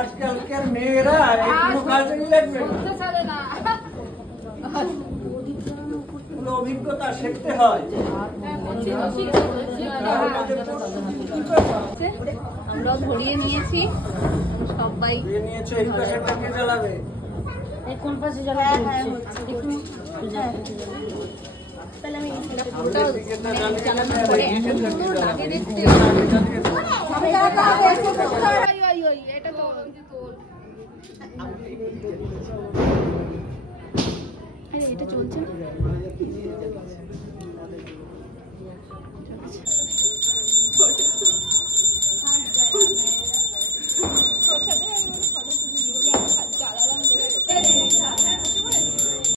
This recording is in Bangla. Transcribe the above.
আজকালকার মেয়েরা একটু কাজে লাগবে অভিজ্ঞতা শিখতে হয়। আমরা ধরিয়ে নিয়েছি সবাই নিয়েছো। এই পাশেটা কে চালাবে? কোন পাশে চালাবে? তাহলে আমি এটা তো এটা চলছে না।